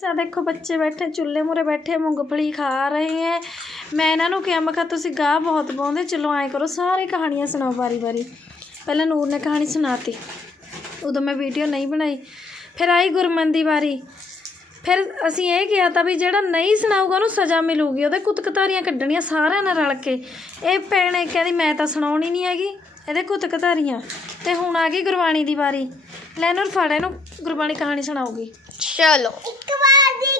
ਸਾ ਦੇਖੋ ਬੱਚੇ ਬੈਠੇ, ਚੁੱਲ੍ਹੇ ਮੂਰੇ ਬੈਠੇ ਮੂੰਗਫਲੀ ਖਾ ਰਹੇ ਹੈ ਮੈਂ ਇਹਨਾਂ ਨੂੰ ਕਿਹਾ, ਮੈਂ ਕਿਹਾ, ਤੁਸੀਂ ਗਾਹ ਬਹੁਤ ਪਾਉਂਦੇ, ਚਲੋ ਐਂ ਕਰੋ, ਸਾਰੇ ਕਹਾਣੀਆਂ ਸੁਣਾਓ ਵਾਰੀ ਵਾਰੀ। ਪਹਿਲਾਂ ਨੂਰ ਨੇ ਕਹਾਣੀ ਸੁਣਾਤੀ। ਉਦੋਂ ਮੈਂ ਵੀਡੀਓ ਨਹੀਂ ਬਣਾਈ। ਫਿਰ ਆਈ ਗੁਰਮਨ ਦੀ ਵਾਰੀ। ਫਿਰ ਅਸੀਂ ਇਹ ਕਿਹਾ ਤਾਂ ਵੀ ਜਿਹੜਾ ਨਹੀਂ ਸੁਣਾਊਗਾ, ਉਹਨੂੰ ਸਜ਼ਾ ਮਿਲੂਗੀ। ਉਹਦੇ ਕੁੱਤਕਤਾਰੀਆਂ ਕੱਢਣੀਆਂ ਸਾਰਿਆਂ ਨਾਲ ਰਲ ਕੇ। ਇਹ ਭੈਣੇ ਕਹਿੰਦੀ, ਮੈਂ ਤਾਂ ਸੁਣਾਉਣੀ ਨਹੀਂ ਹੈਗੀ। ਇਹਦੇ ਕੁੱਤਕਤਾਰੀਆਂ। ਤੇ ਹੁਣ ਆ ਗਈ ਗੁਰਬਾਣੀ ਦੀ ਵਾਰੀ। ਲੈ ਨੂਰ, ਫੜ ਇਹਨੂੰ, ਗੁਰਬਾਣੀ ਕਹਾਣੀ ਸੁਣਾਉਗੀ ਚਲੋ। ਦੀ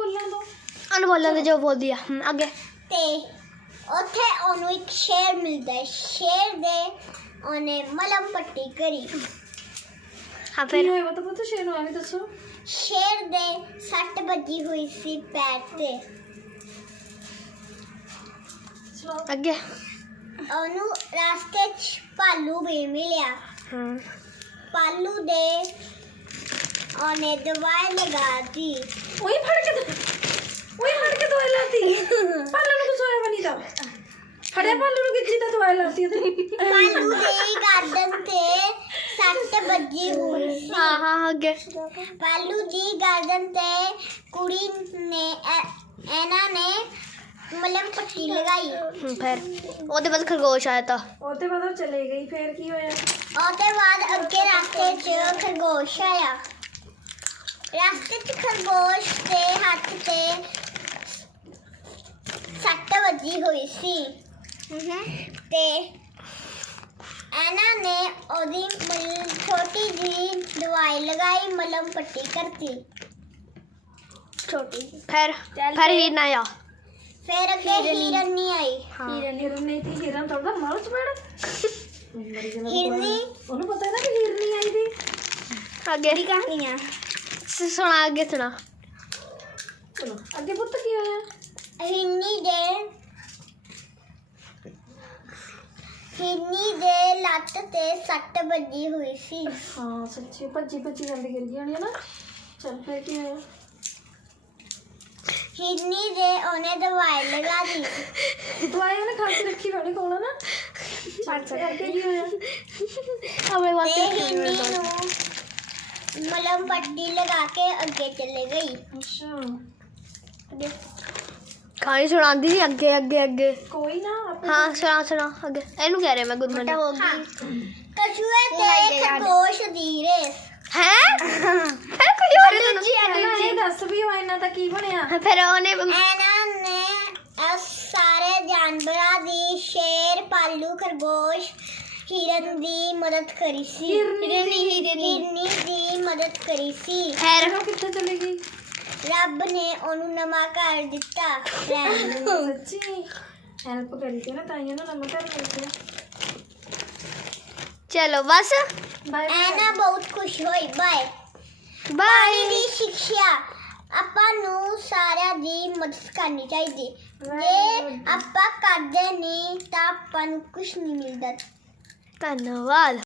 ਅਨ ਬੋਲਣ ਦੇ ਜੋ ਬੋਲਦੀ ਆ। ਹਮ, ਅੱਗੇ। ਤੇ ਉੱਥੇ ਉਹਨੂੰ ਇੱਕ ਸ਼ੇਰ ਮਿਲਦਾ ਹੈ। ਸ਼ੇਰ ਦੇ ਉਹਨੇ ਮਲਮ ਪੱਟੀ ਕਰੀ। ਹਾਂ ਕੀ ਫਿਰ। ਹੋਇਆ ਪਤਾ ਪਤਾ ਸ਼ੇਰ ਨੂੰ ਐਵੇਂ ਦੱਸੋ। ਸ਼ੇਰ ਦੇ ਸੱਟ ਵੱਜੀ ਹੋਈ ਸੀ ਪੈਰ ਤੇ। ਸੁਣਾਓ ਅੱਗੇ। ਉਹਨੂੰ ਰਸਤੇ 'ਚ ਭਾਲੂ ਵੀ ਮਿਲਿਆ। ਹਾਂ ਭਾਲੂ ਦੇ ਉਹਨੇ ਦਵਾਈ ਲਗਾਤੀ ਉਹੀ ਫੜ ਕੇ खड़े पालू की जीता तो आई लाती है तो। पालू तेरी गार्डन पे सात बजे हाँ हाँ आगे पालू जी गार्डन पे कुड़ी ने एना ने मतलब पट्टी लगाई। हम्म, फिर। ओते बाद खरगोश आया था। ओते बाद वो चले गई फिर की होया? ओते बाद अगे रास्ते च खरगोश आया। रास्ते च खरगोश के हाथ से सट बजी हुई सी। ਤੇ ਇਹਨਾਂ ਨੇ ਉਹਦੀ ਮਲ- ਛੋਟੀ ਜੀ ਦਵਾਈ ਲਗਾਈ ਮਲਮ ਪੱਟੀ ਕਰਤੀ। ਛੋਟੀ ਜਿਹੀ। ਫਿਰ ਫਿਰ ਹੀਰ ਨਾ ਆਇਆ ਫਿਰ ਅੱਗੇ ਹਿਰਨ ਨਹੀਂ ਆਈ। ਹੀਰਨ ਹੀਰਨ ਨਹੀਂ ਤੀ ਹੀਰਨ ਤਾਂ ਉਹਦਾ ਮਾਲ ਚ ਬੈਠ ਹਿਰਨੀ। ਉਹਨੂੰ ਪਤਾ ਹੈ ਨਾ ਕਿ ਹੀਰਨੀ ਆਈ ਦੀ ਅੱਗੇ। ਦੀ ਕਹਾਣੀ ਆ? ਸ- ਸੁਣਾ ਅੱਗੇ ਸੁਣਾ। ਚਲੋ ਅੱਗੇ ਪੁੱਤ ਕੀ ਹੋਇਆ? ਹਿਰਨੀ ਦੇ ਹਿਰਨੀ ਦੇ ਲੱਤ ਤੇ ਸੱਟ ਵੱਜੀ ਹੋਈ ਸੀ ਹਾਂ ਸੱਚੀ ਭੱਜੀ ਭੱਜੀ ਜਾਂਦੀ ਗਿਰ ਗਈ ਹੋਣੀ ਹੈ ਨਾ ਚਲ ਫੇਰ ਕੀ ਹੋਇਆ ਹਿਰਨੀ ਦੇ ਉਹਨੇ ਦਵਾਈ ਲਗਾ ਦੀ ਦਵਾਈ ਉਹਨੇ ਖਾ ਕੇ ਰੱਖੀ ਹੋਣੀ ਕੋਲ ਨਾ ਚੱਲ ਚੱਲ ਅੱਗੇ ਕੀ ਹੋਇਆ ਆਪਣੇ ਤੇ ਵਾਸਤੇ ਹਿਰਨੀ ਨੂੰ ਮਲਮ ਪੱਟੀ ਲਗਾ ਕੇ ਅੱਗੇ ਚਲੇ ਗਈ ਅੱਛਾ ਕਹਾਣੀ ਸੁਣਾਉਂਦੀ ਸੀ ਅੱਗੇ ਅੱਗੇ ਅੱਗੇ। ਕੋਈ ਨਾ ਹਾਂ ਸੁਣਾ ਸੁਣਾ ਅੱਗੇ। ਇਹਨੂੰ ਕਹਿ ਰਹੇ ਮੈਂ ਗੁੱਡ ਹੋ। ਗਈ ਕਛੂਏ ਤੇ ਖਰਗੋਸ਼ ਦੀ ਰੇਸ। ਹੈ? ਫਿਰ ਕੁਝ ਹੋਰ ਪਹਿਲਾਂ ਇਹ ਦੱਸ ਵੀ ਉਹ ਇਹਨਾਂ ਦਾ ਕੀ ਬਣਿਆ। ਫਿਰ ਉਹਨੇ ਇਹਨਾਂ ਨੇ ਸਾਰੇ ਜਾਨਵਰਾਂ ਦੀ ਸ਼ੇਰ ਪਾਲੂ ਖਰਗੋਸ਼ ਹਿਰਨ ਦੀ ਮਦਦ ਕਰੀ ਸੀ। ਹਿਰਨੀ ਦੀ- ਹਿਰਨੀ ਦੀ ਮਦਦ ਕਰੀ ਸੀ। ਫਿਰ ਉਹ ਕਿੱਥੇ ਚਲੀ ਗਈ? ਰੱਬ ਨੇ ਉਹਨੂੰ ਨਵਾਂ ਘਰ ਦਿੱਤਾ ਰਹਿਣ ਨੂੰ। ਸੱਚੀ ਹੈਲਪ ਕਰੀ ਤੇ ਨਾ ਤਾਂ ਹੀ ਉਹਨੂੰ ਨਮਕ ਕਰ ਮਿਲ ਗਿਆ ਚਲੋ ਬਸ ਬਾਏ ਐਨਾ ਬਹੁਤ ਖੁਸ਼ ਹੋਈ ਬਾਏ ਬਾਏ ਪਾਣੀ ਦੀ ਸਿੱਖਿਆ ਆਪਾਂ ਨੂੰ ਸਾਰਿਆਂ ਦੀ ਮਦਦ ਕਰਨੀ ਚਾਹੀਦੀ ਜੇ ਆਪਾਂ ਕਰਦੇ ਨਹੀਂ ਤਾਂ ਆਪਾਂ ਨੂੰ ਕੁਝ ਨਹੀਂ ਮਿਲਦਾ ਧੰਨਵਾਦ